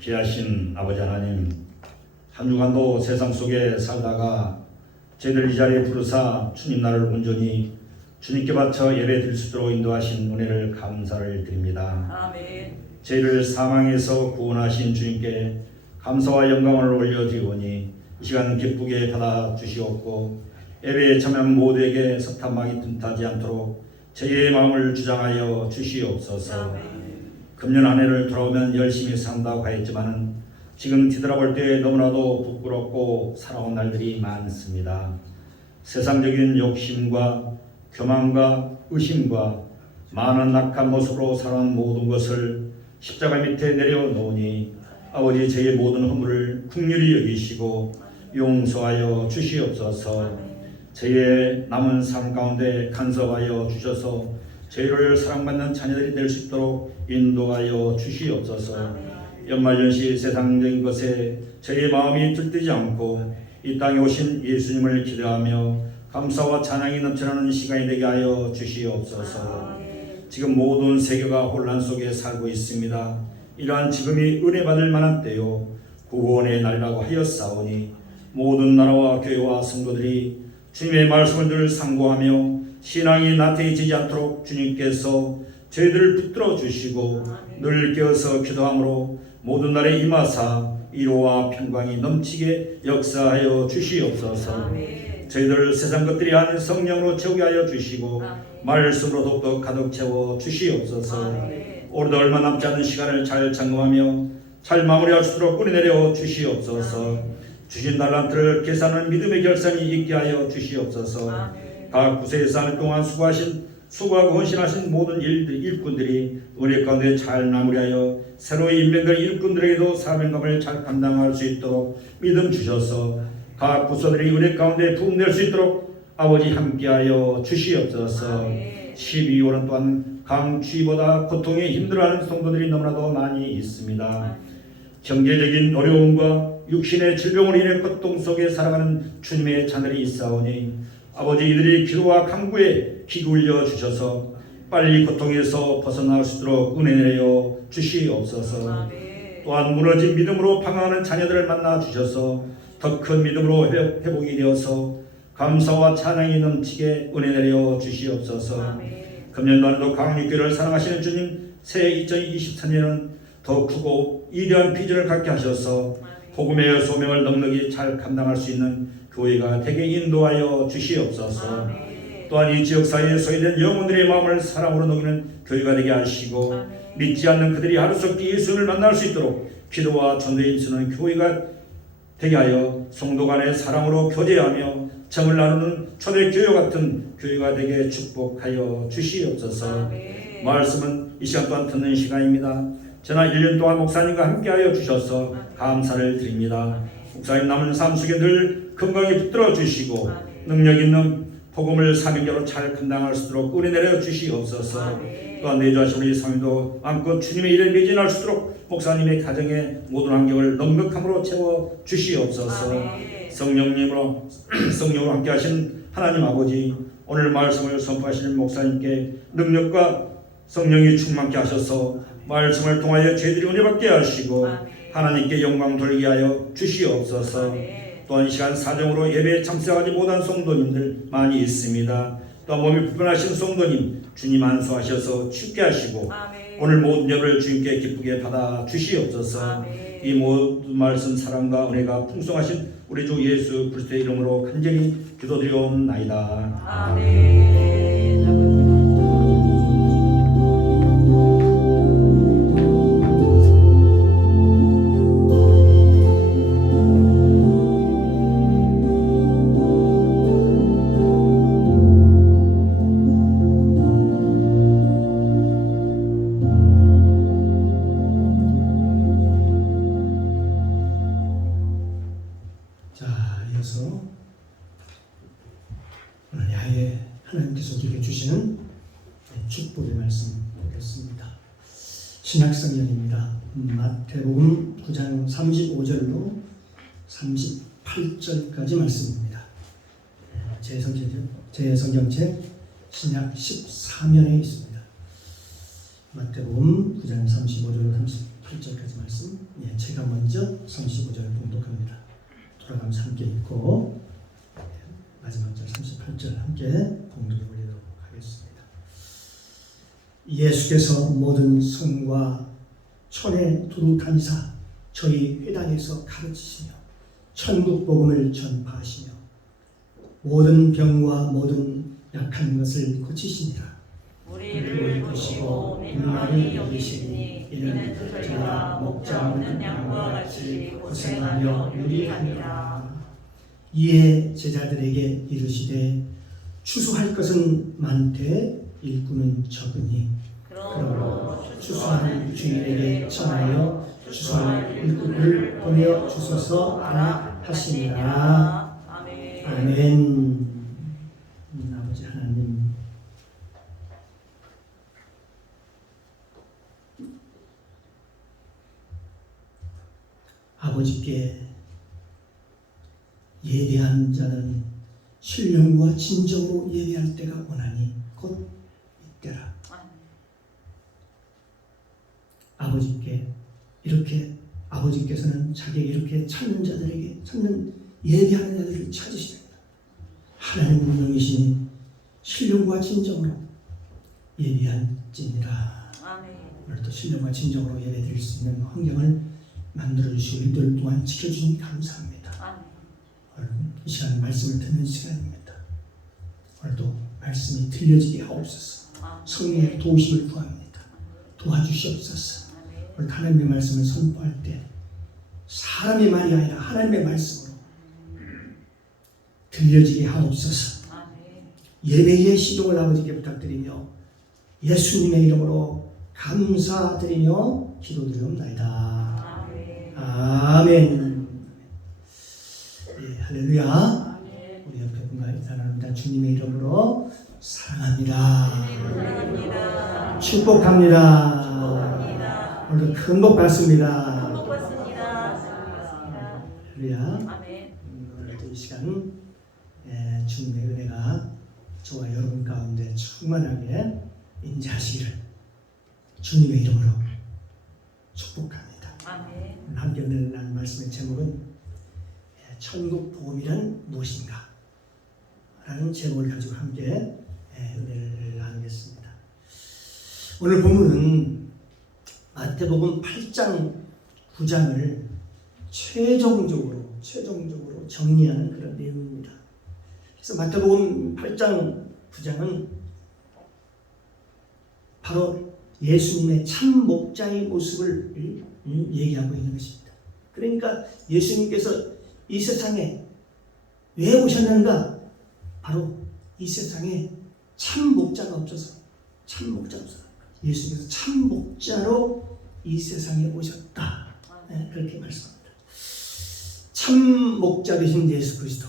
귀하신 아버지 하나님, 한 주간도 세상 속에 살다가 저희들 이 자리에 부르사 주님 나를 온전히 주님께 바쳐 예배 드릴 수 있도록 인도하신 은혜를 감사를 드립니다. 아멘. 저희를 사망에서 구원하신 주님께 감사와 영광을 올려드리오니 이 시간 기쁘게 받아 주시옵고 예배에 참여한 모두에게 석탄막이 틈타지 않도록 저희의 마음을 주장하여 주시옵소서. 금년 한 해를 돌아오면 열심히 산다고 했지만은 지금 뒤돌아볼 때 너무나도 부끄럽고 살아온 날들이 많습니다. 세상적인 욕심과 교만과 의심과 많은 악한 모습으로 살아온 모든 것을 십자가 밑에 내려놓으니 아버지 저희의 모든 허물을 긍휼히 여기시고 용서하여 주시옵소서. 저희의 남은 삶 가운데 간섭하여 주셔서 저희를 사랑받는 자녀들이 될 수 있도록 인도하여 주시옵소서. 연말연시 세상적인 것에 저희의 마음이 들뜨지 않고 이 땅에 오신 예수님을 기대하며 감사와 찬양이 넘쳐나는 시간이 되게 하여 주시옵소서. 지금 모든 세계가 혼란 속에 살고 있습니다. 이러한 지금이 은혜 받을 만한 때요 구원의 날이라고 하였사오니 모든 나라와 교회와 성도들이 주님의 말씀을 늘 상고하며 신앙이 나태해지지 않도록 주님께서 저희들을 붙들어 주시고 늘 깨어서 기도함으로 모든 날에 임하사 위로와 평강이 넘치게 역사하여 주시옵소서. 저희들 세상 것들이 아닌 성령으로 채우게 하여 주시고 말씀으로 더욱더 가득 채워 주시옵소서. 오늘도 얼마 남지 않은 시간을 잘 점검하며 잘 마무리할 수 있도록 뿌리내려 주시옵소서. 주신 달란트를 계산하는 믿음의 결산이 있게 하여 주시옵소서. 각 구세에서 한 해 동안 수고하고 헌신하신 모든 일꾼들이 은혜 가운데 잘 마무리하여 새로이 임명된 일꾼들에게도 사명감을 잘 감당할 수 있도록 믿음 주셔서 각 부서들이 은혜 가운데 부흥될 수 있도록 아버지 함께하여 주시옵소서. 12월은 또한 강추위보다 고통에 힘들어하는 성도들이 너무나도 많이 있습니다. 경제적인 어려움과 육신의 질병으로 인해 고통 속에 살아가는 주님의 자녀들이 있사오니 아버지 이들이 기도와 간구에 귀 기울여 주셔서 빨리 고통에서 벗어날 수 있도록 은혜 내려 주시옵소서. 또한 무너진 믿음으로 방황하는 자녀들을 만나 주셔서 더 큰 믿음으로 회복이 되어서 감사와 찬양이 넘치게 은혜 내려 주시옵소서. 금년도 안에도 강육교를 사랑하시는 주님, 새해 2023년은 더 크고 위대한 비전을 갖게 하셔서 복음의 소명을 넉넉히 잘 감당할 수 있는 교회가 되게 인도하여 주시옵소서. 또한 이 지역사회에 소외된 영혼들의 마음을 사랑으로 녹이는 교회가 되게 하시고 믿지 않는 그들이 하루속히 예수를 만날 수 있도록 기도와 전도에 힘쓰는 교회가 되게 하여 성도 간의 사랑으로 교제하며 정을 나누는 초대교회 같은 교회가 되게 축복하여 주시옵소서. 말씀은 이 시간 또한 듣는 시간입니다. 지난 1년 동안 목사님과 함께하여 주셔서 감사를 드립니다. 목사님 남은 삶 속에 늘 건강히 붙들어 주시고 능력 있는 복음을 사명자로 잘 감당할 수 있도록 은혜 내려 주시옵소서. 또한 내주하신 우리 성도도 마음껏 주님의 일에 매진할 수 있도록 목사님의 가정의 모든 환경을 넉넉함으로 채워 주시옵소서. 성령님으로 함께 하신 하나님 아버지, 오늘 말씀을 선포하시는 목사님께 능력과 성령이 충만케 하셔서 말씀을 통하여 저희들이 은혜 받게 하시고 하나님께 영광 돌리게 하여 주시옵소서. 또한 이 시간 사정으로 예배에 참석하지 못한 성도님들 많이 있습니다. 또 몸이 불편하신 성도님 주님 안수하셔서 쉽게 하시고 오늘 모든 예배를 주님께 기쁘게 받아 주시옵소서. 이 모든 말씀 사랑과 은혜가 풍성하신 우리 주 예수 그리스도의 이름으로 간절히 기도드리옵나이다. 아멘. 이어서 오늘 야외 하나님께서 우리에게 주시는 축복의 말씀 보겠습니다. 신약성경입니다. 마태복음 9장 35절로 38절까지 말씀입니다. 제 성경책 신약 13면에 있습니다. 마태복음 9장 35절로 38절까지 말씀. 예, 제가 먼저 35절을 봉독합니다. 돌아가면서 함께 읽고 마지막 절 38절 함께 봉독해 보도록 하겠습니다. 예수께서 모든 성과 촌에 두루 다니사 저희 회당에서 가르치시며 천국 복음을 전파하시며 모든 병과 모든 약한 것을 고치시니라. 우리를 보시고 민망히 여기시니 이는 저희가 목자 없는 양과 같이 고생하며 유리하니라. 이에 제자들에게 이르시되 추수할 것은 많되 일꾼은 적으니 그러므로 추수하는 주인에게 청하여 추수할 일꾼을 보내어 주소서 하라 하시니라. 아멘. 아멘. 아버지 하나님, 아버지께 예배한 자는 신령과 진정으로 예배할 때가 오나니 곧 이때라. 아버지께 이렇게 아버지께서는 자기에게 이렇게 찾는 자들에게 찾는 예배하는 자들을 찾으시다. 하나님 분명이시니 신령과 진정으로 예배할지니라. 아멘. 오늘도 신령과 진정으로 예배드릴 수 있는 환경을 만들어주시고 이들 동안 지켜주니 감사합니다. 아멘. 오늘 이 시간 말씀을 듣는 시간입니다. 오늘도 말씀이 들려지게 하옵소서. 성령의 도우심을 구합니다. 도와주시옵소서. 오늘 하나님의 말씀을 선포할 때 사람의 말이 아니라 하나님의 말씀으로 들려지게 하옵소서. 예배의 시종을 아버지께 부탁드리며 예수님의 이름으로 감사드리며 기도드리옵나이다. 아멘. 예, 할렐루야. 우리 옆에 분과 인사합니다. 주님의 이름으로 사랑합니다. 축복합니다. 오늘도 큰 복 받습니다. 할렐루야. 오늘도 이 시간 주님의 은혜가 저와 여러분 가운데 충만하게 임재하시기를 주님의 이름으로 축복합니다. 오늘 함께 은혜를 나눈 말씀의 제목은 천국 복음이란 무엇인가? 라는 제목을 가지고 함께 은혜를 나누겠습니다. 오늘 본문은 마태복음 8장 9장을 최종적으로 정리하는 그런 내용입니다. 그래서 마태복음 8장 9장은 바로 예수님의 참 목자의 모습을 얘기하고 있는 것입니다. 그러니까 예수님께서 이 세상에 왜 오셨는가? 바로 이 세상에 참 목자가 없어서 예수님께서 참 목자로 이 세상에 오셨다. 그렇게 말씀합니다. 참 목자 되신 예수 그리스도.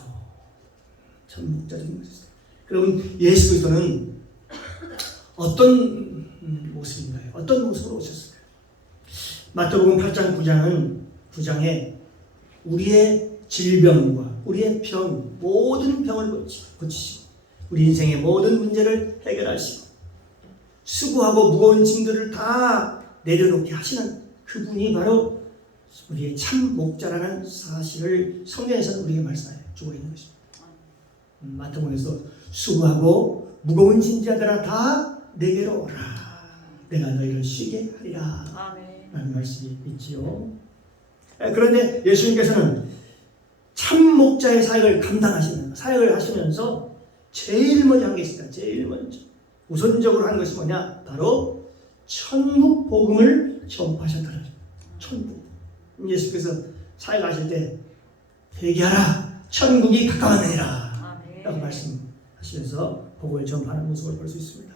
참 목자 되신 예수 그리스도. 그러면 예수 그리스도는 어떤 모습인가요? 어떤 모습으로 오셨을까요? 마태복음 8장 9장에 우리의 질병과 우리의 병, 모든 병을 고치시고 우리 인생의 모든 문제를 해결하시고 수고하고 무거운 짐들을 다 내려놓게 하시는 그분이 바로 우리의 참 목자라는 사실을 성경에서는 우리에게 말씀해 주고 있는 것입니다. 마태복음에서 수고하고 무거운 짐자들아 다 내게로 오라. 내가 너희를 쉬게 하리라. 라는 말씀이 있지요. 그런데 예수님께서는 참 목자의 사역을 사역을 하시면서 제일 먼저 한 게 있습니다. 제일 먼저 우선적으로 한 것이 뭐냐? 바로 천국 복음을 전파하셨다는 거죠. 천국. 예수께서 사역하실 때 회개하라. 천국이 가까웠느니라. 라고 말씀하시면서 복음을 전파하는 모습을 볼 수 있습니다.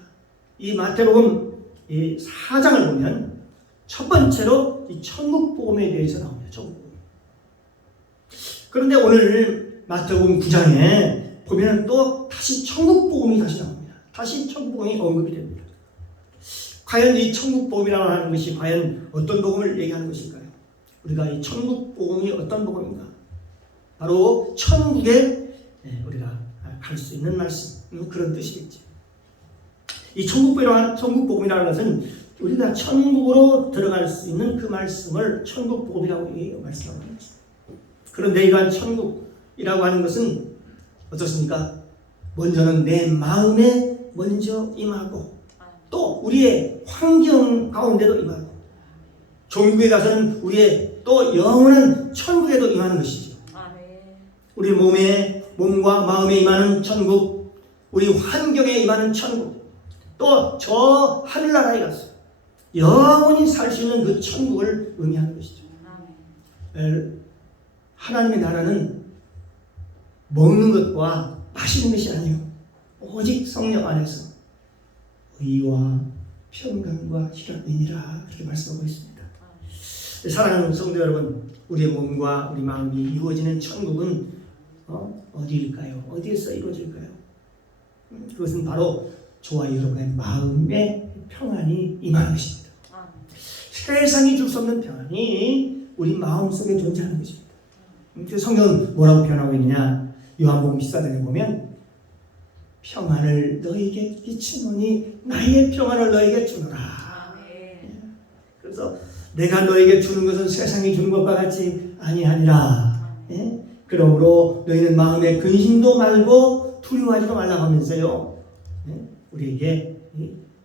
이 마태복음 이 4장을 보면 첫 번째로 이 천국 복음에 대해서 나옵니다. 천국 복음. 그런데 오늘 마태복음 9장에 보면 또 다시 천국 복음이 다시 나옵니다. 다시 천국 복음이 언급이 됩니다. 과연 이 천국 복음이라고 하는 것이 과연 어떤 복음을 얘기하는 것일까요? 우리가 이 천국 복음이 어떤 복음인가? 바로 천국에 우리가 갈 수 있는 말씀, 그런 뜻이겠죠. 이 천국 복음이라는 것은 우리가 천국으로 들어갈 수 있는 그 말씀을 천국 복음이라고 말씀하고 있습니다. 그런데 이러한 천국이라고 하는 것은 어떻습니까? 먼저는 내 마음에 먼저 임하고 또 우리의 환경 가운데도 임하고 종교에 가서는 우리의 또 영원한 천국에도 임하는 것이죠. 우리 몸과 마음에 임하는 천국, 우리 환경에 임하는 천국, 또 저 하늘나라에 가서 영원히 살 수 있는 그 천국을 의미하는 것이죠. 하나님의 나라는 먹는 것과 마시는 것이 아니요 오직 성령 안에서 의와 평강과 희락이니라 그렇게 말씀하고 있습니다. 사랑하는 성도 여러분, 우리의 몸과 우리 마음이 이루어지는 천국은 어디일까요? 어디에서 이루어질까요? 그것은 바로 저와 여러분의 마음에 평안이 임하는 것입니다. 세상이 줄 수 없는 평안이 우리 마음속에 존재하는 것입니다. 그래서 성경은 뭐라고 표현하고 있느냐? 요한복음 14장에 보면 평안을 너에게 끼치노니 나의 평안을 너에게 주노라. 그래서 내가 너에게 주는 것은 세상이 주는 것과 같이 아니하니라. 그러므로 너희는 마음에 근심도 말고 두려워하지도 말라 하면서요, 우리에게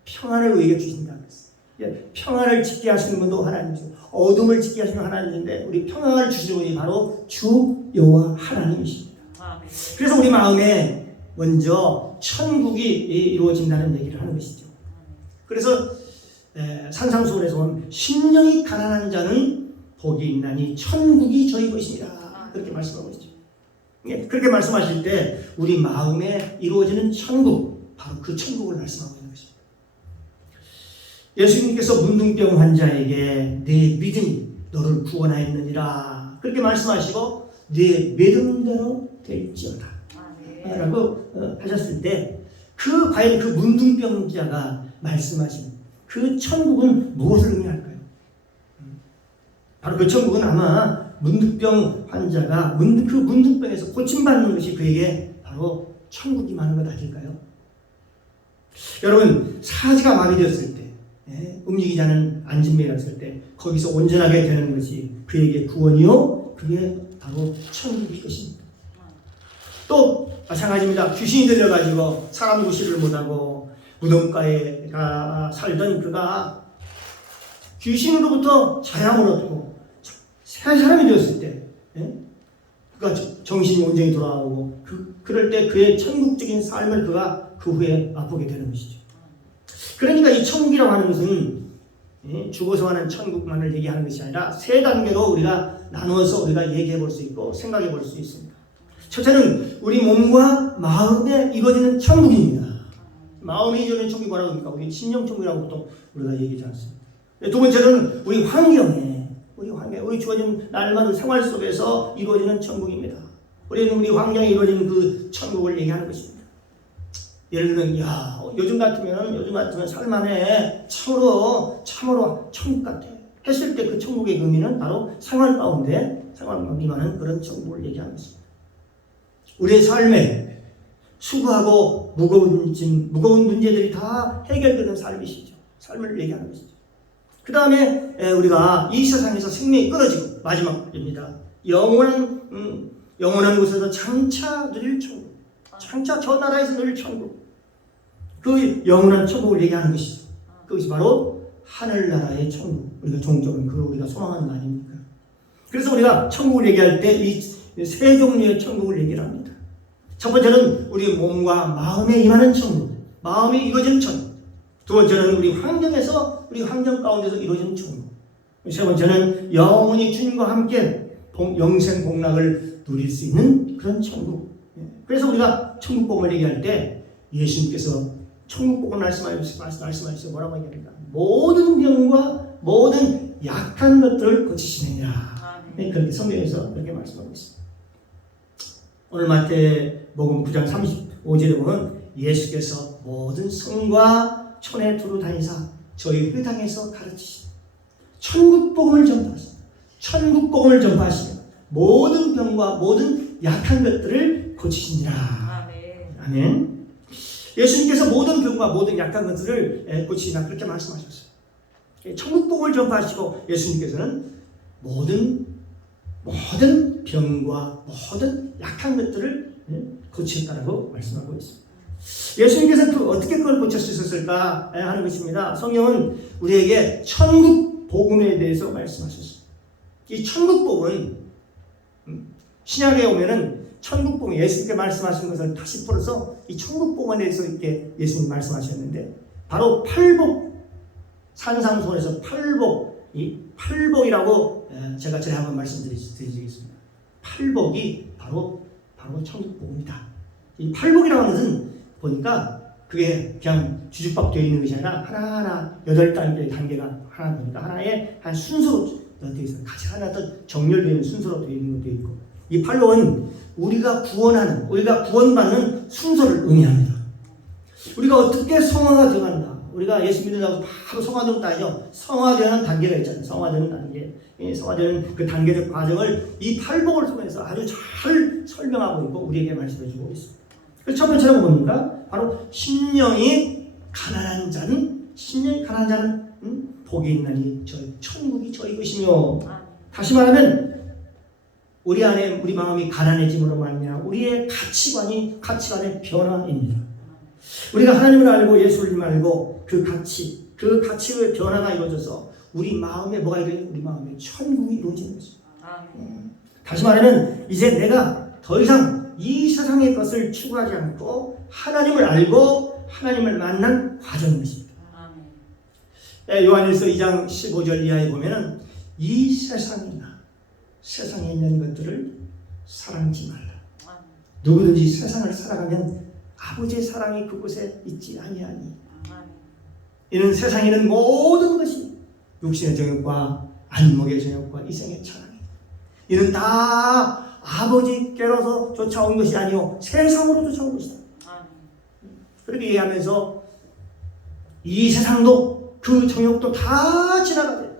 평안을 우리에게 주신다는 것입니다. 평안을 짓게 하시는 분도 하나님이죠. 어둠을 짓게 하시는 하나님인데 우리 평안을 주시는 분이 바로 주 여호와 하나님이십니다. 그래서 우리 마음에 먼저 천국이 이루어진다는 얘기를 하는 것이죠. 그래서 산상수훈에서 보면 심령이 가난한 자는 복이 있나니 천국이 저희 것이니라 그렇게 말씀하고 있죠. 그렇게 말씀하실 때 우리 마음에 이루어지는 천국, 바로 그 천국을 말씀하고 있는 것입니다. 예수님께서 문둥병 환자에게 네 믿음이 너를 구원하였느니라 그렇게 말씀하시고 네 믿음대로 될지어다 라고 하셨을 때 과연 그 문둥병자가 말씀하신 그 천국은 무엇을 의미할까요? 바로 그 천국은 아마 문둥병 환자가 그 문둥병에서 고침받는 것이 그에게 바로 천국이 많은 것 아닐까요? 여러분, 사지가 마비되었을 때, 움직이지 않은 안진뱅이가 있을 때 거기서 온전하게 되는 것이 그에게 구원이요, 그게 바로 천국일 것입니다. 또 마찬가지입니다. 귀신이 들려가지고 사람 구실을 못하고 무덤가에 살던 그가 귀신으로부터 자양을 얻고 새 사람이 되었을 때, 그가 정신이 온전히 돌아오고 그럴 때 그의 천국적인 삶을 그가 그 후에 맛보게 되는 것이죠. 그러니까 이 천국이라고 하는 것은 죽어서 하는 천국만을 얘기하는 것이 아니라 세 단계로 우리가 나누어서 우리가 얘기해 볼 수 있고 생각해 볼 수 있습니다. 첫째는 우리 몸과 마음에 이루어지는 천국입니다. 마음에 이루어지는 천국이 뭐라고 합니까? 우리 신령천국이라고 보통 우리가 얘기하지 않습니다. 두 번째는 우리 환경에 우리 주어진 날마다 생활 속에서 이루어지는 천국입니다. 우리는 우리 환경에 이루어지는 그 천국을 얘기하는 것입니다. 예를 들면, 요즘 같으면 살만해, 참으로 천국 같아 했을 때 그 천국의 의미는 바로 생활 가운데 임하는 그런 천국을 얘기하는 것입니다. 우리의 삶에 수고하고 무거운 문제들이 다 해결되는 삶이시죠. 삶을 얘기하는 것이죠. 그 다음에 우리가 이 세상에서 생명이 끊어지고 마지막입니다. 영원한 곳에서 장차 누릴 천국, 장차 저 나라에서 누릴 천국, 그 영원한 천국을 얘기하는 것이죠. 그것이 바로 하늘나라의 천국. 우리가 종적은 그걸 우리가 소망하는 거 아닙니까? 그래서 우리가 천국을 얘기할 때 이 세 종류의 천국을 얘기를 합니다. 첫 번째는 우리 몸과 마음에 임하는 천국, 마음이 이루어지는 천국. 두 번째는 우리 환경 가운데서 이루어지는 천국. 세 번째는 영원히 주님과 함께 영생 복락을 누릴 수 있는 그런 천국. 그래서 우리가 천국 복음을 얘기할 때 예수님께서 천국 복음을 말씀하셔서 뭐라고 얘기합니까? 모든 병과 모든 약한 것들을 고치시느냐. 그렇게 성경에서 그렇게 말씀하고 있습니다. 오늘 마태복음 9장 35절에 보면 예수께서 모든 성과 촌에 두루 다니사 저희 회당에서 가르치시고 천국 복음을 전파하십니다. 천국 복음을 전파하시며 모든 병과 모든 약한 것들을 고치시니라. 아멘. 예수님께서 모든 병과 모든 약한 것들을 고치시나 그렇게 말씀하셨어요. 천국 복음을 전파하시고 예수님께서는 모든 병과 모든 약한 것들을 고치셨다라고 말씀하고 있습니다. 예수님께서 어떻게 그걸 고칠 수 있었을까 하는 것입니다. 성경은 우리에게 천국 복음에 대해서 말씀하셨습니다. 이 천국 복음은 신약에 오면은 천국 복음 예수님께 말씀하신 것을 다시 풀어서 이 천국 복음에 대해서 이렇게 예수님 말씀하셨는데 바로 팔복 산상손에서 이 팔복이라고 제가 전에 한번 말씀드리겠습니다. 팔복이 바로 천국 복음이다. 이 팔복이라는 것은 보니까 그게 그냥 뒤죽박 되어 있는 것이 아니라 하나하나 8단계가 하나 보니까 하나의 한 순서로 되어 있어요. 같이 하나 더 정렬되어 있는 순서로 되어 있는 것도 있고 이 팔복은 우리가 구원받는 순서를 의미합니다. 우리가 어떻게 성화가 들어간다. 우리가 예수 믿는다고 바로 성화되는 것도 아니죠. 성화되는 단계가 있잖아요. 성화되는 단계. 성화되는 그 단계적 과정을 이 팔복을 통해서 아주 잘 설명하고 있고 우리에게 말씀해주고 있습니다. 그래서 첫 번째로 뭡니까? 바로 심령이 가난한 자는 복이 있나니 천국이 저희 것이며 다시 말하면 우리 마음이 가난해짐으로 말미암아 우리의 가치관의 변화입니다. 우리가 하나님을 알고 예수를 알고 그 가치의 변화가 이루어져서 우리 마음에 뭐가 이루어져요? 우리 마음에 천국이 이루어지는 것입니다. 다시 말하면 이제 내가 더 이상 이 세상의 것을 추구하지 않고 하나님을 알고 하나님을 만난 과정인 것입니다. 요한일서 2장 15절 이하에 보면은 이 세상에 있는 것들을 사랑하지 말라. 누구든지 세상을 살아가면 아버지의 사랑이 그곳에 있지 아니하니. 이는 세상에 있는 모든 것이 육신의 정욕과 안목의 정욕과 이생의 차랑이다. 이는 다 아버지께로서 쫓아온 것이 아니요 세상으로 쫓아온 것이다. 그렇게 얘기하면서 이 세상도 그 정욕도 다 지나가되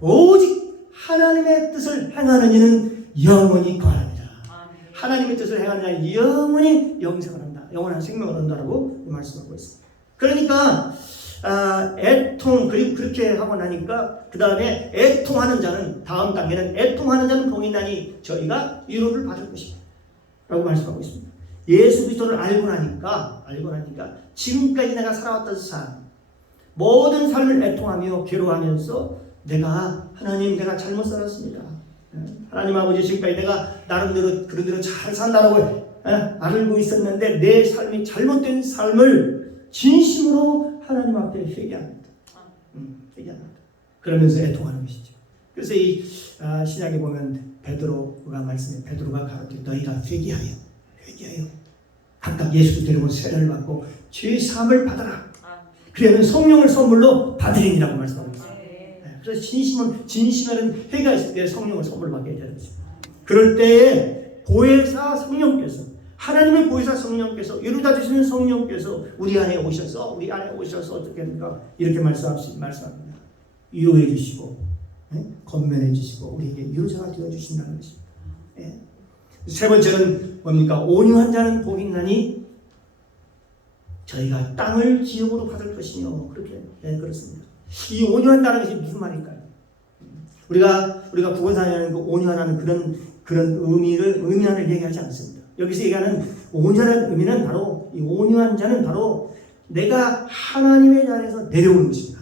오직 하나님의 뜻을 행하는 이는 영원히 거하리라. 하나님의 뜻을 행하는 자는 영원히 영생을 한다. 영원한 생명을 얻는다라고 말씀하고 있습니다. 그러니까 애통 그리고 그렇게 하고 나니까 그 다음에 애통하는 자는 다음 단계는 애통하는 자는 복이 있나니 저희가 위로를 받을 것입니다. 라고 말씀하고 있습니다. 예수 그리스도를 알고 나니까 지금까지 내가 살아왔던 삶 모든 삶을 애통하며 괴로워하면서 내가 잘못 살았습니다. 하나님 아버지 지금까지 내가 나름대로 그런대로 잘 산다라고 알고 있었는데 내 삶이 잘못된 삶을 진심으로 하나님 앞에 회개합니다. 회개합니다. 그러면서 애통하는 것이죠. 그래서 이 신약에 보면 베드로가 가르쳐 너희가 회개하여 각각 예수를 데리고 세례를 받고 죄 사함을 받아라. 그러면 성령을 선물로 받으리니라고 말씀하고 있습니다. 그래서 진심은 회개가 있을 때 성령을 선물로 받게 되는 것입니다. 그럴 때에 보혜사 성령께서 하나님의 보혜사 성령께서 이루다 주시는 성령께서 우리 안에 오셔서 어떻게 합니까? 이렇게 말씀합니다. 위로해 주시고 건면해 주시고 우리에게 위로자가 되어 주신다는 것입니다. 세 번째는 뭡니까? 온유한 자는 복이 있나니 저희가 땅을 기업으로 받을 것이며 그렇게 그렇습니다. 이 온유한다는 것이 무슨 말일까요? 우리가 구원사라는 그 온유하다는 그런 의미를 얘기하지 않습니다. 여기서 얘기하는 온유한 의미는 바로 이 온유한 자는 바로 내가 하나님의 자리에서 내려오는 것입니다.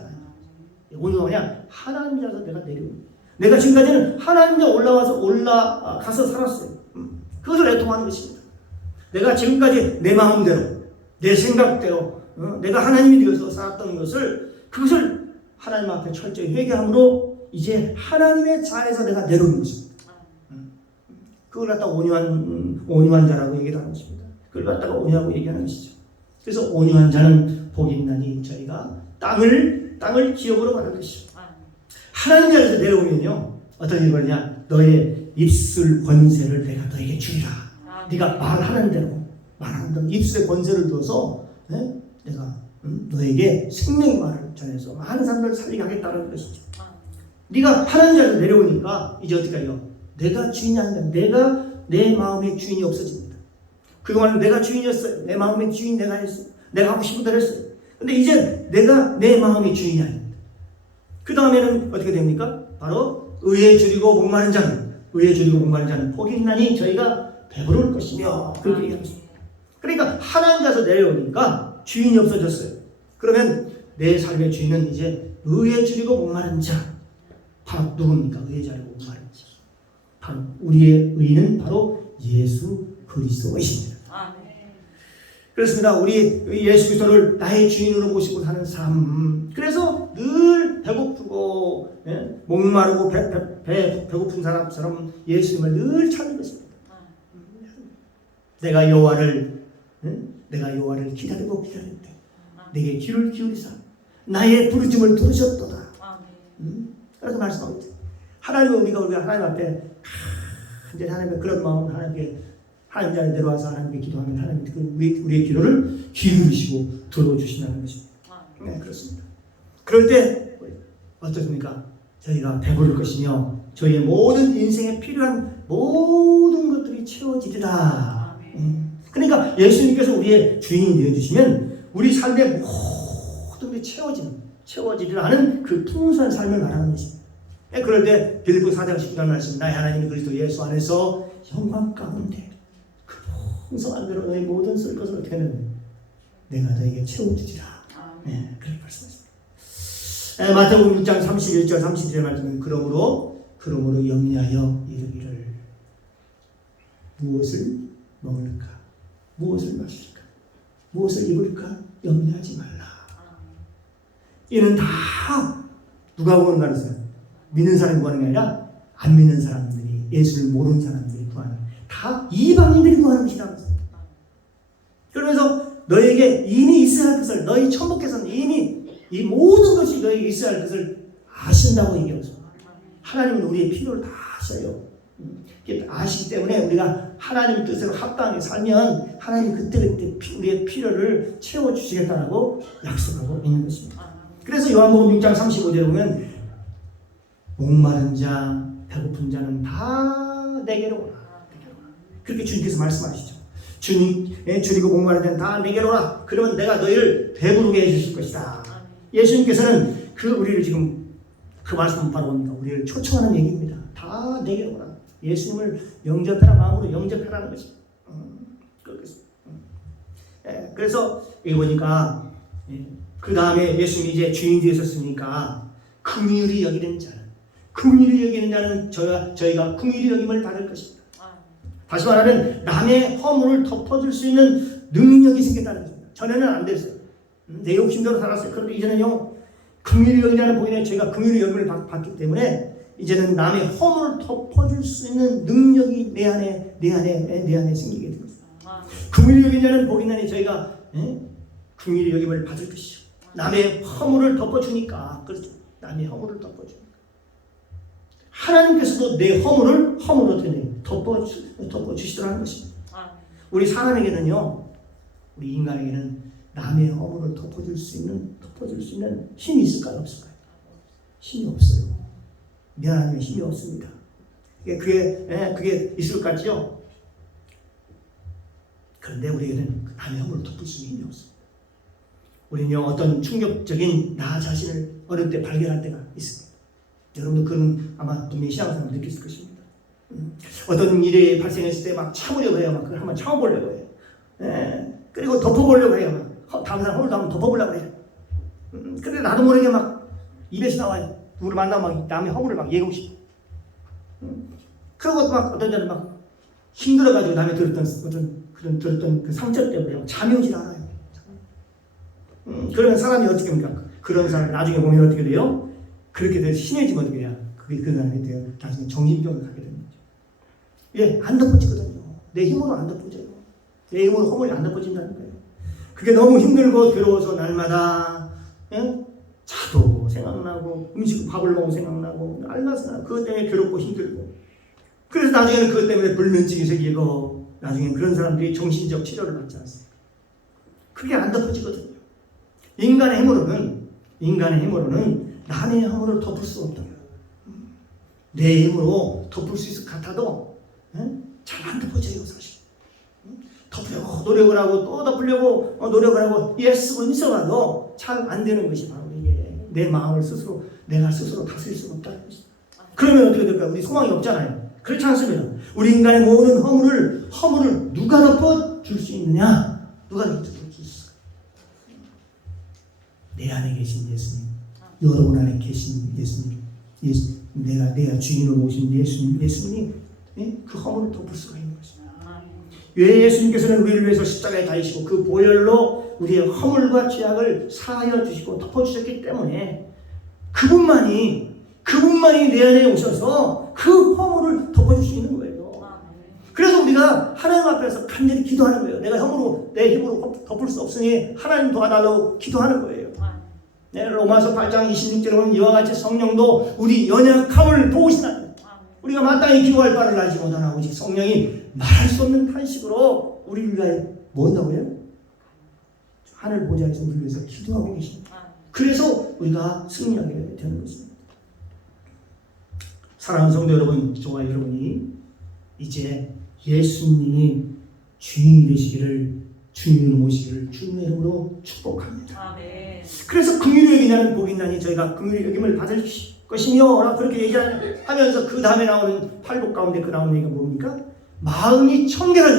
온유가 뭐냐? 하나님 자리에서 내가 내려오는. 내가 지금까지는 하나님 자리에 올라가서 살았어요. 그것을 애통하는 것입니다. 내가 지금까지 내 마음대로, 내 생각대로, 내가 하나님이 되어서 살았던 그것을 하나님 앞에 철저히 회개함으로 이제 하나님의 자리에서 내가 내려오는 것입니다. 그걸 갖다가 온유한 자라고 얘기를 하는 것입니다. 그걸 갖다가 온유하고 얘기하는 것이죠. 그래서 온유한 자는 복이 있나니 저희가 땅을 기업으로 받을 것이죠. 하나님 자리에서 내려오면요 어떤 일이 벌냐? 너의 입술 권세를 내가 너에게 주리라. 네가 말하는 대로 입술의 권세를 둬서 내가 너에게 생명의 말을 전해서 많은 사람들을 살리게 하겠다는 것이죠. 네가 하나님 자리에서 내려오니까 이제 어떻게 해요? 내가 주인이 아니라 내가 내 마음의 주인이 없어집니다. 그동안 내가 주인이었어요. 내 마음의 주인 내가 했어요. 내가 하고 싶은 대로 했어요. 근데 이제 내가 내 마음의 주인이 아닙니다. 그 다음에는 어떻게 됩니까? 바로 의에 줄이고 목마른 자는 복이 있나니 저희가 배부를 것이며 그렇게 얘기합니다. 그러니까 하나님 자서 내려오니까 주인이 없어졌어요. 그러면 내 삶의 주인은 이제 의에 줄이고 목마른 자. 바로 누굽니까? 의에 줄이고 목마른 자. 바로 우리의 의는 바로 예수 그리스도이십니다. 그렇습니다. 우리 예수 그리스도를 나의 주인으로 모시고 사는 삶. 그래서 늘 배고프고 목마르고 배고픈 사람처럼 예수님을 늘 찾는 것입니다. 내가 여호와를 기다리고 기다렸대. 내게 귀를 기울이사 나의 부르짐을 들으셨도다. 그래서 말씀하고 있죠. 하나님은 우리가 하나님 앞에 이제 하나님의 그런 마음을 하나님 자리에 내려와서 하나님께 기도하면 하나님 우리의 기도를 기울이시고 들어주신다는 것입니다. 네, 그렇습니다. 그럴 때 어떻습니까? 저희가 배부를 것이며 저희의 모든 인생에 필요한 모든 것들이 채워지리라. 그러니까 예수님께서 우리의 주인이 되어주시면 우리 삶의 모든 게 채워지리라 하는 그 풍성한 삶을 말하는 것입니다. 그럴 때 빌립보 4장 19절 말씀 나의 하나님 그리스도 예수 안에서 영광 가운데 그 풍성한 대로 너희 모든 쓸 것을 어떻게 하는 내가 너에게 채워주리라. 네, 그렇게 말씀하십니다. 마태복음 6장 31절 32절 말씀은 그러므로 염려하여 이르기를 무엇을 먹을까 무엇을 마실까 무엇을 입을까 염려하지 말라. 이는 다 누가 구하는 거라서요? 믿는 사람이 구하는 게 아니라 안 믿는 사람들이 예수를 모르는 사람들이 구하는 다 이방인들이 구하는 것이다. 그러면서 너에게 이미 있어야 할 것을 너희 천국에서는 이미 이 모든 것이 너에게 있어야 할 것을 아신다고 얘기하죠. 하나님은 우리의 필요를 다 아셔요. 아시기 때문에 우리가 하나님 뜻으로 합당하게 살면 하나님 그때그때 우리의 필요를 채워주시겠다라고 약속하고 있는 것입니다. 그래서 요한복음 6장 35절에 보면 목마른 자, 배고픈 자는 다 내게로 오라. 그렇게 주님께서 말씀하시죠. 줄이고 목마른 자는 다 내게로 오라. 그러면 내가 너희를 배부르게 해주실 것이다. 예수님께서는 우리를 지금 그 말씀은 바로 뭡니까? 우리를 초청하는 얘기입니다. 다 내게로 오라. 예수님을 영접해라. 마음으로 영접해라는 것입니다. 그래서 여기 보니까 그 다음에 예수님이 이제 주인이 되셨으니까 긍휼히 여기는 자는 저희가 긍휼히 여김을 받을 것입니다. 다시 말하면 남의 허물을 덮어줄 수 있는 능력이 생겼다는 것입니다. 전에는 안 됐어요. 내 욕심대로 살았어요. 그런데 이제는요 긍휼히 여기자는 복인에 저희가 긍휼히 여김을 받기 때문에 이제는 남의 허물을 덮어줄 수 있는 능력이 내 안에 생기게 됩니다. 긍휼히 여기자는 복인에 저희가 긍휼히 여김을 받을 것이죠. 남의 허물을 덮어주니까 그렇죠. 남의 허물을 덮어주니까 하나님께서도 내 허물을 덮어주시더라는 것입니다. 우리 사람에게는요, 우리 인간에게는 남의 허물을 덮어줄 수 있는 힘이 있을까요? 없을까요? 힘이 없어요. 미안하면 힘이 없습니다. 그게 있을 것 같죠? 그런데 우리에게는 남의 허물을 덮을 수 있는 힘이 없어요. 우리는요, 어떤 충격적인 나 자신을 어느 때 발견할 때가 있습니다. 여러분도 그런 아마 분명히 신앙생활을 느꼈을 것입니다. 어떤 일이 발생했을 때 막 참으려고 해요. 막 그걸 한번 참아보려고 해요. 그리고 덮어보려고 해요. 다른 사람 허물도 한번 덮어보려고 해요. 근데 나도 모르게 막 입에서 나와요. 누구를 만나면 막 남의 허물을 막 얘기하고 싶어. 그러고 막 어떤 자는 막 힘들어가지고 남의 들었던 그 상처 때문에 잠이 오질 않아요. 그러면 사람이 어떻게 합니까? 그런 사람이 나중에 보면 어떻게 돼요? 그렇게 돼서 심해지면 어떻게 해요? 그게 그 사람이 돼요. 나중에 정신병을 갖게 되는 거죠. 예, 안 덮어지거든요. 내 힘으로 안 덮어져요. 내 힘으로 허물이 안 덮어진다는 거예요. 그게 너무 힘들고 괴로워서 날마다 자도 생각나고 밥을 먹고 생각나고 알라서 그것 때문에 괴롭고 힘들고 그래서 나중에는 그것 때문에 불면증이 생기고 나중에는 그런 사람들이 정신적 치료를 받지 않습니까? 그게 안 덮어지거든요. 인간의 힘으로는 남의 허물을 덮을 수 없다. 내 힘으로 덮을 수 있을 것 같아도 잘 안 덮어져요, 사실. 덮으려고 노력을 하고 또 덮으려고 노력을 하고 애쓰고 있어가도 잘 안 되는 것이 바로 이게 내 마음을 내가 스스로 다스릴 수가 없다는 것이죠. 그러면 어떻게 될까요? 우리 소망이 없잖아요. 그렇지 않습니다. 우리 인간의 모든 허물을 누가 덮어줄 수 있느냐? 누가 덮어줄 수 있을까? 내 안에 계신 예수님, 여러분 안에 계신 예수님, 내가 주인으로 모신 예수님이 그 허물을 덮을 수가 있는 것입니다. 왜 예수님께서는 우리를 위해서 십자가에 달리시고 그 보혈로 우리의 허물과 죄악을 사하여 주시고 덮어주셨기 때문에 그분만이 내 안에 오셔서 그 허물을 덮어줄 수 있는 거예요. 그래서 우리가 하나님 앞에서 간절히 기도하는 거예요. 내가 내 힘으로 덮을 수 없으니 하나님 도와달라고 기도하는 거예요. 로마서 8장 26절에 보면 이와 같이 성령도 우리 연약함을 도우시나니 우리가 마땅히 기도할 바를 알지 못하나 오직 성령이 말할 수 없는 탄식으로 우리를 위하여 뭐 한다고요? 하늘 보좌에서 우리를 위해서 기도하고 계십니다. 그래서 우리가 승리하게 되는 것입니다. 사랑하는 성도 여러분, 저와 여러분이 이제 예수님이 주인이 되시기를, 주인으로 모시기를 주님의 이름으로 축복합니다. 아멘. 그래서 긍휼히 여기냐는 복이 있나니 저희가 긍휼히 여김을 받을 것이며 그렇게 얘기하면서 그 다음에 나오는 팔복 가운데 그 나오는 얘기가 뭡니까? 마음이 청결한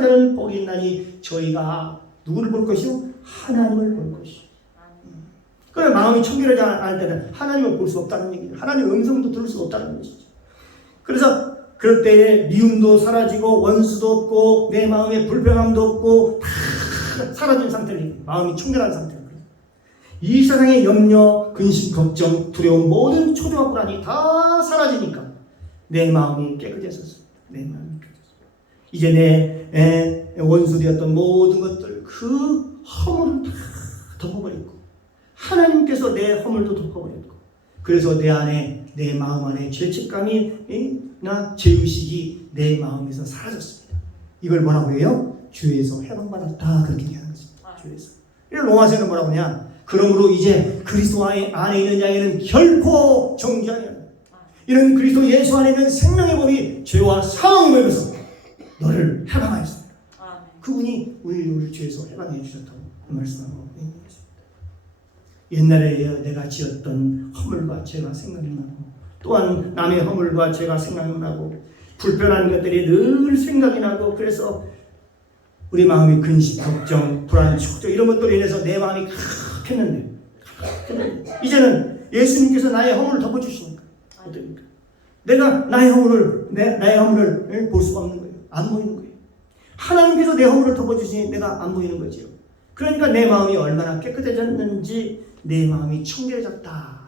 자는 복이 있나니 저희가 누구를 볼 것이요? 하나님을 볼 것이요. 그래, 마음이 청결하지 않을 때는 하나님을 볼 수 없다는 얘기죠. 하나님의 음성도 들을 수 없다는 것이죠. 그래서 그럴 때에 미움도 사라지고 원수도 없고 내 마음에 불평함도 없고 다 사라진 상태를, 마음이 청결한 상태입니다. 이 세상의 염려, 근심, 걱정, 두려움, 모든 초조와 불안이 다 사라지니까 내 마음이 깨끗해졌습니다. 내 마음이 깨끗해졌습니다. 이제 내 원수 되었던 모든 것들, 그 허물을 다 덮어버리고 하나님께서 내 허물도 덮어버렸고, 그래서 내 안에, 내 마음 안에 죄책감이나 죄의식이 내 마음에서 사라졌습니다. 이걸 뭐라고 해요? 주에서 해방받았다, 그렇게 얘기하는 것입니다. 주에서. 로마서는 뭐라고 하냐? 그러므로 이제 그리스도 안에 있는 자에는 결코 정죄하지 않는다. 이는 그리스도 예수 안에 있는 생명의 법이 죄와 사망의 법에서 너를 해방하였습니다. 그분이 우리를 죄에서 해방해 주셨다고 말씀하고 있는 것입니다. 옛날에 내가 지었던 허물과 죄가 생각나고, 또한 남의 허물과 죄가 생각나고, 불편한 것들이 늘 생각이 나고, 그래서 우리 마음이 근심, 걱정, 불안, 축조 이런 것들로 인해서 내 마음이 가득했는데 이제는 예수님께서 나의 허물을 덮어주시니까 어떻습니까? 내가 나의 허물을 볼 수가 없는 거예요. 안 보이는 거예요. 하나님께서 내 허물을 덮어주시니 내가 안 보이는 거죠. 그러니까 내 마음이 얼마나 깨끗해졌는지, 내 마음이 청결해졌다.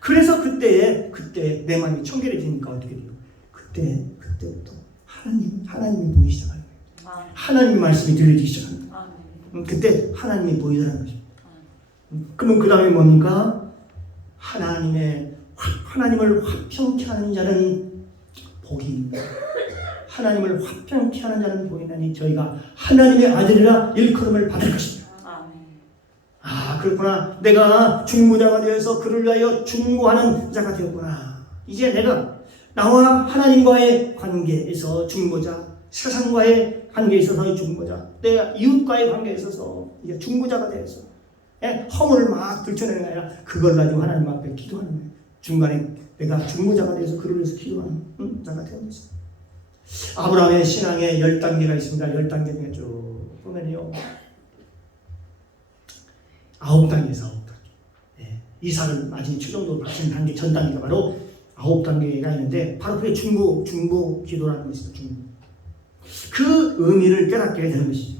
그래서 그때 내 마음이 청결해지니까 어떻게 돼요? 그때부터 하나님이 보이기 시작하는 거예요. 하나님의 말씀이 들리기 시작합니다. 그때 하나님이 보이더라는 거죠. 그러면 그 다음에 뭡니까? 하나님을 화평케 하는 자는 복이, 하나님을 화평케 하는 자는 복이 나니 저희가 하나님의 아들이라 일컬음을 받을 것입니다. 그렇구나. 내가 중보자가 되어서 그를 위하여 중보하는 자가 되었구나. 이제 내가 나와 하나님과의 관계에서 중보자, 세상과의 관계에 있어서의 중보자, 내 이웃과의 관계에 있어서 이제 중보자가 되어서 허물을 막 들춰내는 게 아니라 그걸 가지고 하나님 앞에 기도하는 거예요. 중간에 내가 중보자가 되어서 그를 위해서 기도하는 자가 되는 것입니다. 아브라함의 신앙에 10단계가 있습니다. 10단계 중에 쭉 보면요, 9단계에서 9단계. 이삭을 맞은 최종적으로 바친 단계, 전 단계가 바로 9단계가 있는데, 바로 그게 중보 기도라는 것이죠. 그 의미를 깨닫게 되는 것이죠.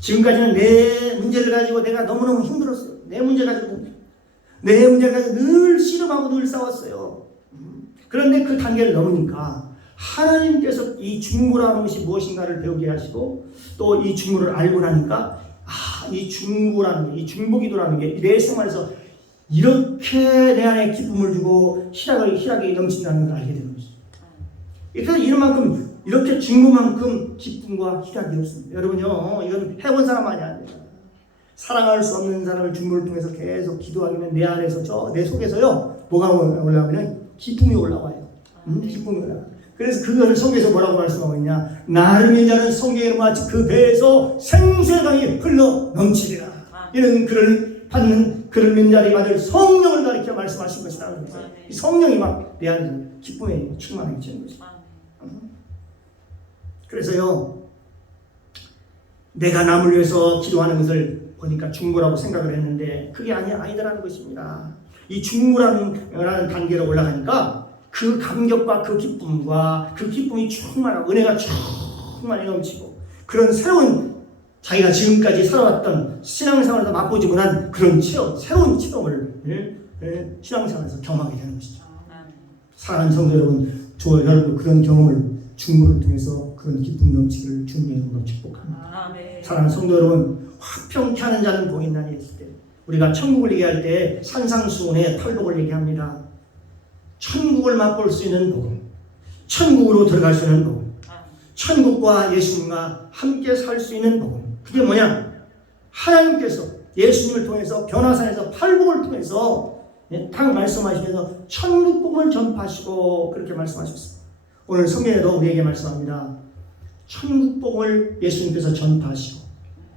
지금까지는 내 문제를 가지고 내가 너무너무 힘들었어요. 내 문제를 가지고 늘 씨름하고 늘 싸웠어요. 그런데 그 단계를 넘으니까 하나님께서 이 중보라는 것이 무엇인가를 배우게 하시고, 또 이 중보를 알고 나니까 이 중보라는 게, 이 중보기도라는 게 내 생활에서 이렇게 내 안에 기쁨을 주고 희락이 넘친다는 걸 알게 되는 것이죠. 그래서 이만큼, 이렇게 중보만큼 기쁨과 희락이 없습니다. 여러분요, 이건 해본 사람만이 안 돼요. 사랑할 수 없는 사람을 중보를 통해서 계속 기도하면 내 안에서, 내 속에서요, 뭐가 올라오면 기쁨이 올라와요. 기쁨이 올라와요. 그래서 그것을 성경에서 뭐라고 말씀하고 있냐? 나를 믿는 자는 성경에 마치 그 배에서 생수의 강이 흘러 넘치리라. 이런 그런 받는 그런 자들이 받을 성령을 가리켜 말씀하신 것이다. 이 성령이 막 내 안에 기쁨에 충만하게 되는 것이죠. 그래서요, 내가 남을 위해서 기도하는 것을 보니까 중보라고 생각을 했는데 그게 아니더라는 것입니다. 이 중보라는 단계로 올라가니까 그 감격과 그 기쁨과 그 기쁨이 충만하고 은혜가 충만히 넘치고 그런 새로운 자기가 지금까지 살아왔던 신앙생활에서 맛보지 못한 그런 새로운 체험을 신앙생활에서 경험하게 되는 것이죠. 사랑하는 성도 여러분, 여러분 그런 경험을 중보를 통해서 그런 기쁨 넘치기를 주님의 이름으로 축복합니다. 사랑하는 성도 여러분, 화평케 하는 자는 복이 있나니 했을 때 우리가 천국을 얘기할 때 산상수훈의 팔복을 얘기합니다. 천국을 맛볼 수 있는 복음, 천국으로 들어갈 수 있는 복음, 천국과 예수님과 함께 살 수 있는 복음. 그게 뭐냐? 하나님께서 예수님을 통해서 변화산에서 팔복을 통해서 딱 말씀하시면서 천국 복음을 전파하시고 그렇게 말씀하셨습니다. 오늘 성경에도 우리에게 말씀합니다. 천국 복음을 예수님께서 전파하시고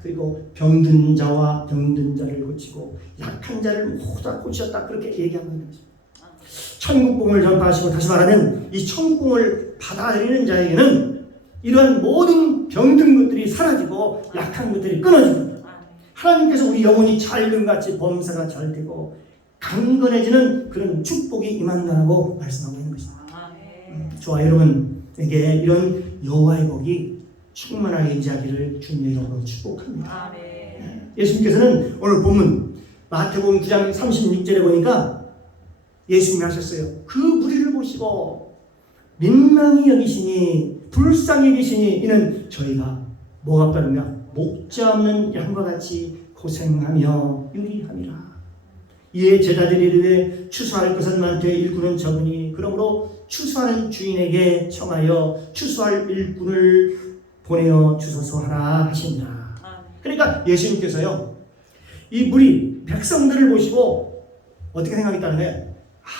그리고 병든 자와 병든 자를 고치고 약한 자를 모두 다 고치셨다 그렇게 얘기하고 있는 것입니다. 천국 복음을 전파하시고 다시 말하면 이 천국 복음을 받아들이는 자에게는 이러한 모든 병든 것들이 사라지고 약한 것들이 끊어집니다. 하나님께서 우리 영혼이 잘됨같이 범사가 잘 되고 강건해지는 그런 축복이 임한다고 말씀하고 있는 것입니다. 저와 여러분에게 이런 여호와의 복이 충만하게 임재하기를 주님의 이름으로 축복합니다. 예수님께서는 오늘 본문 마태복음 9장 36절에 보니까 예수님이 하셨어요. 그 무리를 보시고 민망히 여기시니 불쌍히 여기시니 이는 저희가 뭐가 없다는가 목자 없는 양과 같이 고생하며 유리함이라. 이에 제자들이 이르되 추수할 것은 많되 일꾼은 적으니 그러므로 추수하는 주인에게 청하여 추수할 일꾼을 보내어 주소서 하라 하신다. 그러니까 예수님께서요 이 무리 백성들을 보시고 어떻게 생각했다는 거예요?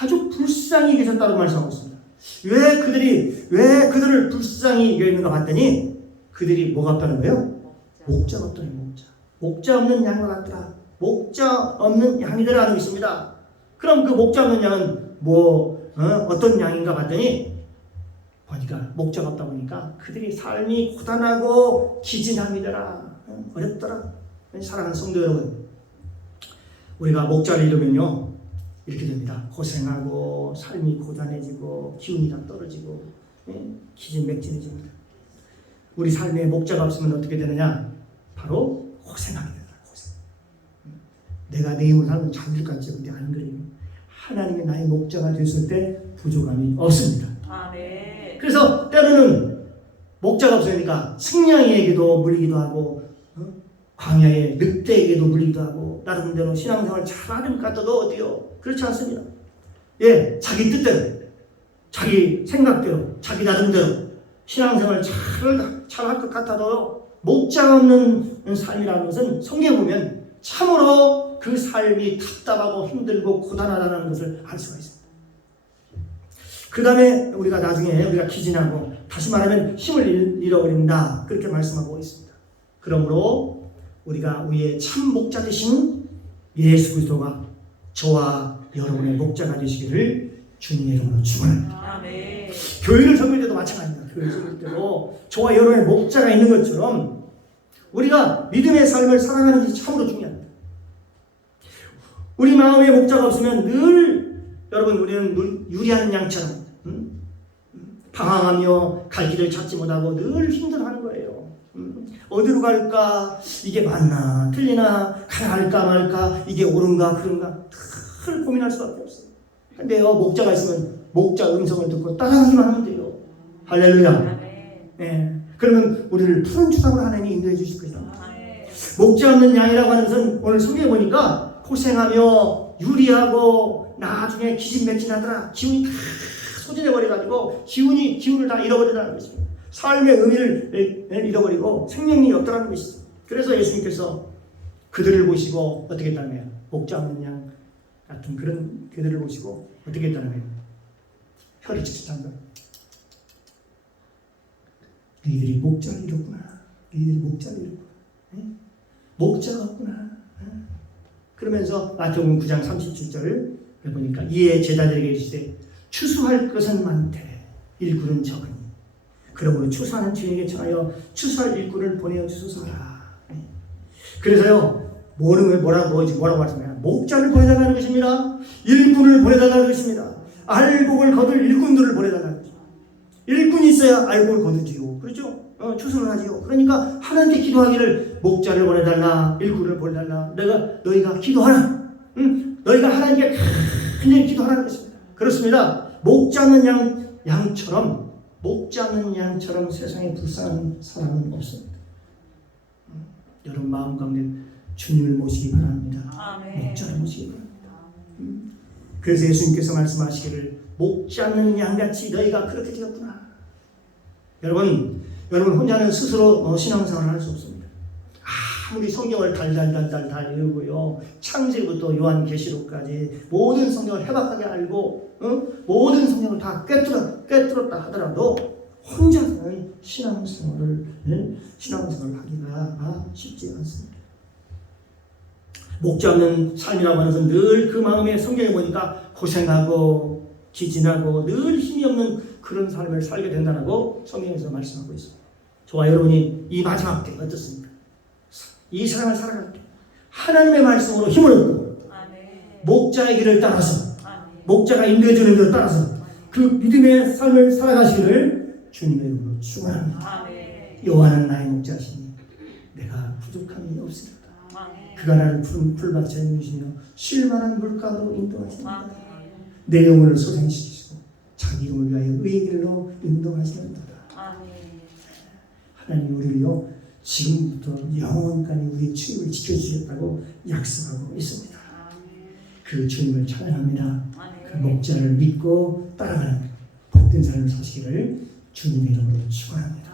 아주 불쌍히 계셨다고 말씀하고 있습니다. 왜 그들을 불쌍히 여기는가 봤더니 그들이 뭐가 없다는 거예요? 목자가 없다는 목자. 목자 없는 양과 같더라. 목자 없는 양이더라는 것입니다. 그럼 그 목자 없는 양은 어떤 양인가 봤더니 보니까 목자가 없다 보니까 그들이 삶이 고단하고 기진함이더라. 어렵더라. 사랑하는 성도 여러분, 우리가 목자를 잃으면요 이렇게 됩니다. 고생하고 삶이 고단해지고 기운이 다 떨어지고 기진맥진해집니다. 우리 삶에 목자가 없으면 어떻게 되느냐? 바로 고생하게 되더라. 고생. 내가 내 힘으로 살면 잘 될 것 같지? 근데 안 그래요. 하나님이 나의 목자가 됐을 때 부족함이 없습니다. 그래서 때로는 목자가 없으니까 승냥이에게도 물리기도 하고 광야의 늑대에게도 물리기도 하고 나름대로 신앙생활 잘하는 것 같아도 어디요? 그렇지 않습니다. 예, 자기 뜻대로 자기 생각대로 자기 나름대로 신앙생활 잘할 것 같아도 목자가 없는 삶이라는 것은 성경에 보면 참으로 그 삶이 답답하고 힘들고 고단하다는 것을 알 수가 있습니다. 그 다음에 우리가 나중에 우리가 기진하고 다시 말하면 힘을 잃어버린다 그렇게 말씀하고 있습니다. 그러므로 우리가 우리의 참 목자 되신 예수 그리스도가 저와 여러분의 목자가 되시기를 주님의 이름으로 축원합니다. 교회를 섬길 때도 마찬가지입니다. 교회를 섬길 때도 저와 여러분의 목자가 있는 것처럼 우리가 믿음의 삶을 살아가는 것이 참으로 중요합니다. 우리 마음에 목자가 없으면 늘 여러분 우리는 유리한 양처럼 방황하며 갈 길을 찾지 못하고 늘 힘들어하는 거예요. 어디로 갈까? 이게 맞나? 틀리나? 가야 할까 말까? 이게 옳은가? 그런가? 늘 고민할 수밖에 없어요. 근데요 목자가 있으면 목자 음성을 듣고 따라가기만 하면 돼요. 할렐루야. 네. 그러면 우리를 푸른 추상으로 하나님이 인도해 주실 것이다. 목자 없는 양이라고 하는 것은 오늘 성경에 보니까 고생하며 유리하고 나중에 기진맥진하더라. 기운이 다 소진해버려가지고 기운을 다 잃어버리다는 것입니다. 삶의 의미를 잃어버리고 생명이 없더라는 것이죠. 그래서 예수님께서 그들을 보시고 어떻게 했다는 거예요? 목자 없는 양 같은 그런 그들을 보시고 어떻게 했다는 거예요? 혀를 직직한 거예요. 너희들이 목자를 잃었구나. 너희들이 목자를 잃었구나. 목자가 없구나. 그러면서 마태복음 9장 37절을 보니까 이에 제자들에게 이르시되 추수할 것은 많되 일꾼은 적으니 그러므로 추수하는 주에게 청하여 추수할 일꾼을 보내어 주소서라. 그래서요 뭐라고 말씀해요? 목자를 보내달라는 것입니다. 일꾼을 보내달라는 것입니다. 알곡을 거둘 일꾼들을 보내달라는 것입니다. 일꾼이 있어야 알곡을 거두지요. 그렇죠? 추수를 하지요. 그러니까 하나님께 기도하기를 목자를 보내달라, 일꾼을 보내달라. 너희가 기도하라. 너희가 하나님께 간절히 기도하라는 것입니다. 그렇습니다. 목자 없는 양처럼 세상에 불쌍한 사람은 없습니다. 여러분 마음 가운데 주님을 모시기 바랍니다. 아멘. 목자를 모시기 바랍니다. 그래서 예수님께서 말씀하시기를 목자 없는 양같이 너희가 그렇게 되었구나. 여러분 혼자는 스스로 신앙생활을 할 수 없습니다. 아무리 성경을 달달달달 읽고요, 창세기부터 요한계시록까지 모든 성경을 해박하게 알고 모든 성경을 다 꿰뚫었다 하더라도 혼자서는 신앙생활을 하기가 쉽지 않습니다. 목자 없는 삶이라고 하는 것은 늘 그 마음에 성경에 보니까 고생하고 기진하고 늘 힘이 없는 그런 삶을 살게 된다고 성경에서 말씀하고 있습니다. 저와 여러분이 이 마지막 때 어떻습니까? 이 세상을 살아갈 때 하나님의 말씀으로 힘을 얻고 목자의 길을 따라서 목자가 인도해주는 대로 따라서 그 믿음의 삶을 살아가시기를 주님의 이름으로 축원합니다. 여호와는 나의 목자시니 내가 부족함이 없으리로다. 그가 나를 푸른 풀밭에 누시며 쉴만한 물가로 인도하시리로다. 내 영혼을 소생시키시고 자기 이름을 위하여 의의 길로 인도하시리로다. 하나님 우리를요 지금부터 영원까지 우리의 주님을 지켜주시겠다고 약속하고 있습니다. 그 주님을 찬양합니다. 그 목자를 믿고 따라가는 복된 삶을 사시기를 주님의 이름으로 축원합니다.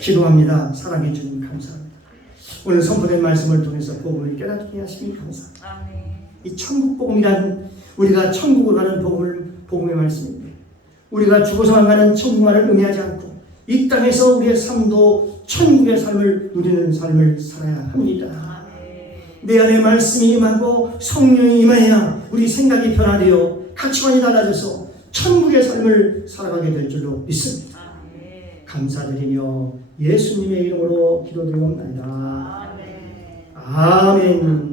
기도합니다. 사랑해 주님 감사합니다. 오늘 선포된 말씀을 통해서 복음을 깨닫게 하시니 감사합니다. 이 천국 복음이란 우리가 천국으로 가는 복음의 말씀입니다. 우리가 죽어서만 가는 천국만을 의미하지 않고 이 땅에서 우리의 삶도 천국의 삶을 누리는 삶을 살아야 합니다. 내 안에 말씀이 임하고 성령이 임해야 우리 생각이 변화되어 가치관이 달라져서 천국의 삶을 살아가게 될 줄로 믿습니다. 감사드리며 예수님의 이름으로 기도드리옵나이다. 아멘.